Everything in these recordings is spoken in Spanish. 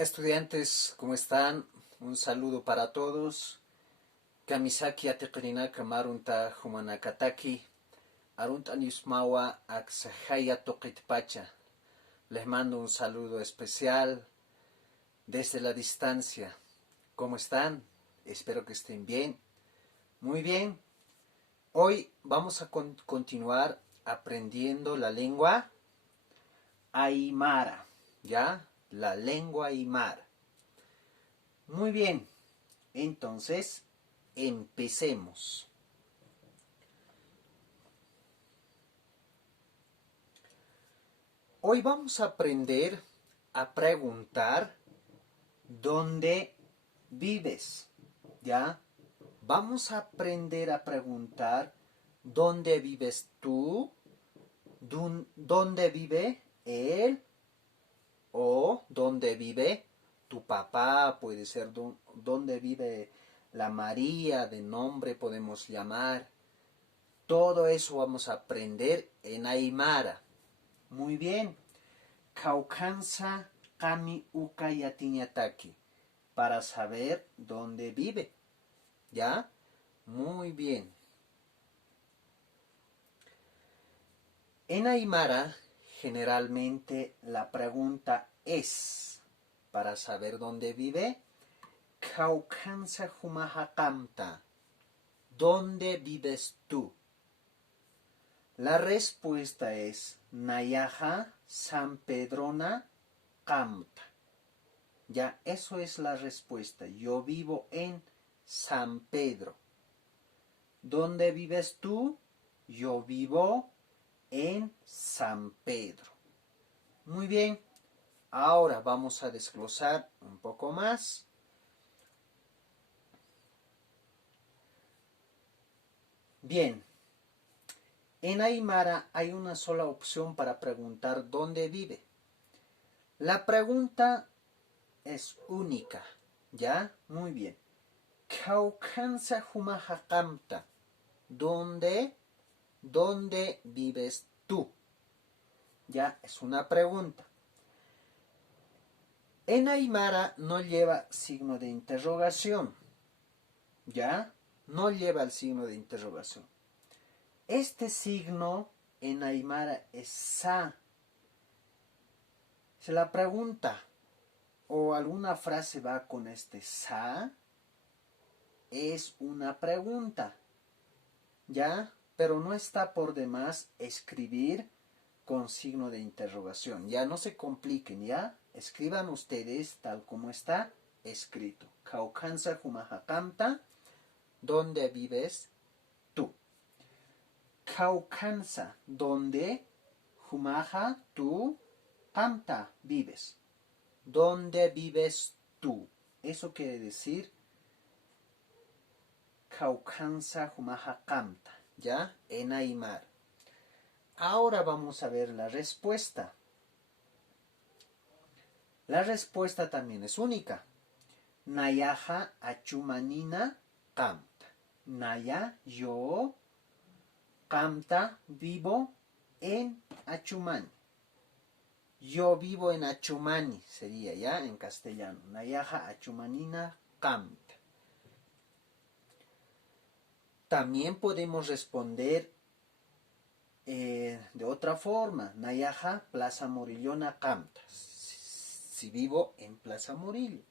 Estudiantes, ¿cómo están? Un saludo para todos. Kamisaki atiqrinaka marunta humanakataki. Arunta Newsmawa Aksahaya Toquitpacha. Les mando un saludo especial desde la distancia. ¿Cómo están? Espero que estén bien. Muy bien. Hoy vamos a continuar aprendiendo la lengua Aymara. ¿Ya? La lengua Aymara. Muy bien. Entonces, empecemos. Hoy vamos a aprender a preguntar ¿dónde vives? ¿Ya? Vamos a aprender a preguntar ¿dónde vives tú? ¿Dónde vive él? O ¿dónde vive tu papá? Puede ser ¿dónde vive la María? De nombre podemos llamar. Todo eso vamos a aprender en Aymara. Muy bien. Kaukansa kami uka yatiñataki. Para saber dónde vive. ¿Ya? Muy bien. En Aymara, generalmente la pregunta es, para saber dónde vive, Kaukansa humahakamta. ¿Dónde vives tú? La respuesta es Nayaha San Pedrona Kamta. Ya, eso es la respuesta. Yo vivo en San Pedro. ¿Dónde vives tú? Yo vivo en San Pedro. Muy bien. Ahora vamos a desglosar un poco más. Bien. En Aymara hay una sola opción para preguntar dónde vive. La pregunta es única, ¿ya? Muy bien. Kaukansa humahakamta. ¿Dónde vives tú? Ya, es una pregunta. En Aymara no lleva signo de interrogación, ¿ya? No lleva el signo de interrogación. Este signo en Aymara es sa. Se la pregunta o alguna frase va con este sa, es una pregunta, ¿ya? Pero no está por demás escribir con signo de interrogación. Ya no se compliquen, ¿ya? Escriban ustedes tal como está escrito. Kaukansa humahakamta, ¿dónde vives tú? Kaukansa, ¿dónde? Humaha, tú. Kamta, vives. ¿Dónde vives tú? Eso quiere decir Kaukansa humahakamta, ¿ya? En Aymara. Ahora vamos a ver la respuesta. La respuesta también es única. Nayaha achumanina kamta. Naya, yo, kamta, vivo en Achumani. Yo vivo en Achumani, sería ya en castellano. Nayaha achumanina kamta. También podemos responder de otra forma. Nayaha Plaza Morillona kamta. Si vivo en Plaza Murillo.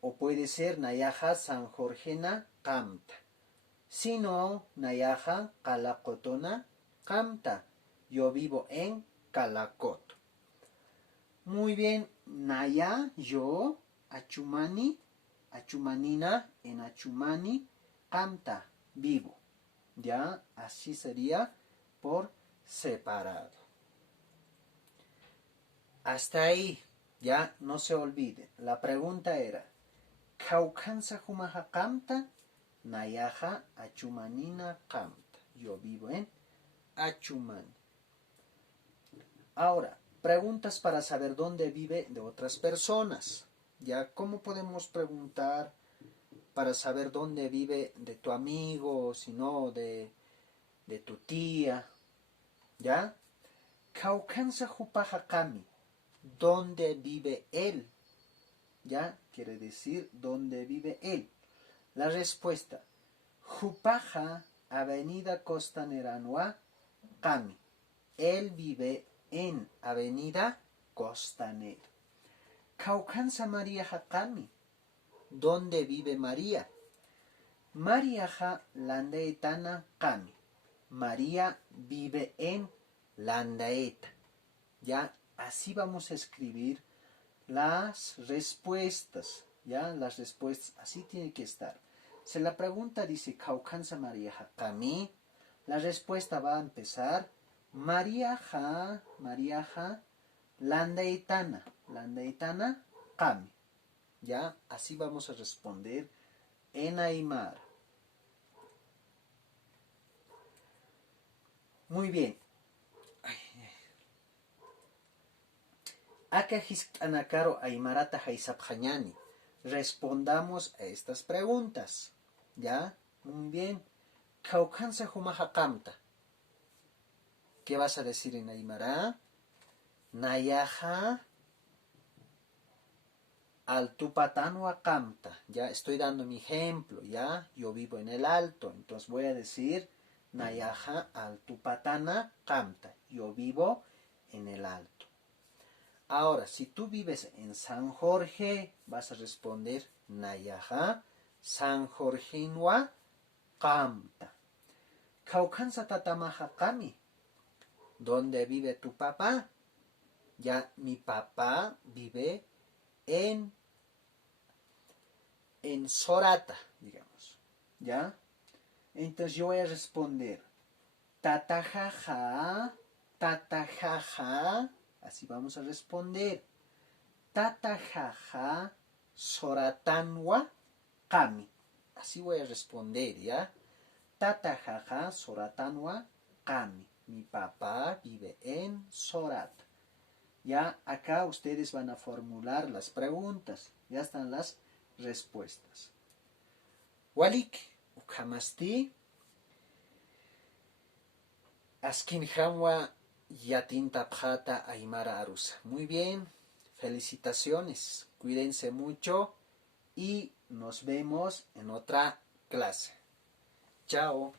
O puede ser Nayaha San Jorgena kamta. Si no, Nayaha Calacotona kamta. Yo vivo en Calacoto. Muy bien, Naya, yo, Achumani, Achumanina, en Achumani, kamta, vivo. Ya, así sería por separado. Hasta ahí, ya no se olvide. La pregunta era, Kaukansa humaha kamta, Nayaha achumanina kamta. Yo vivo en Achumani. Ahora, preguntas para saber dónde vive de otras personas. Ya, ¿cómo podemos preguntar para saber dónde vive de tu amigo, o si no, de tu tía? ¿Ya? Kaukansa hupaha kami. ¿Dónde vive él? ya quiere decir dónde vive él. La respuesta, Jupaja, Avenida Costanera Noa, Cami. Él vive en Avenida Costanera. Caucanza María Hakami. ¿Dónde vive María? María Landaetana Kami. María vive en Landaeta. Ya, así vamos a escribir las respuestas. Ya, las respuestas, así tiene que estar. Si la pregunta dice Caucanza María Kami, la respuesta va a empezar María Landaetana. Landaetana Kami. Ya, así vamos a responder en Aymara. Muy bien. Aka hisp'anakaro aymarata haysapjañani. Respondamos a estas preguntas. ¿Ya? Muy bien. Caucanza humaja kamta. ¿Qué vas a decir en Aymara? Nayaja altupatanua kamta. Ya estoy dando mi ejemplo, ¿ya? Yo vivo en el alto, entonces voy a decir Nayaja altupatana kamta. Yo vivo en el alto. Ahora, si tú vives en San Jorge, vas a responder Nayaja San Jorginua kamta. Caucanza tatamaja kami. ¿Dónde vive tu papá? Ya, mi papá vive en Sorata, digamos. ¿Ya? Entonces yo voy a responder tatajaja, tatajaja. Así vamos a responder. Tatajaja soratanwa kami. Así voy a responder, ¿ya? Tatajaja soratanwa kami. Mi papá vive en Sorata. Ya acá ustedes van a formular las preguntas. Ya están las respuestas. Walik, ukamasti, askinhamwa yatintapjata aymara arusa. Muy bien, felicitaciones, cuídense mucho y nos vemos en otra clase. Chao.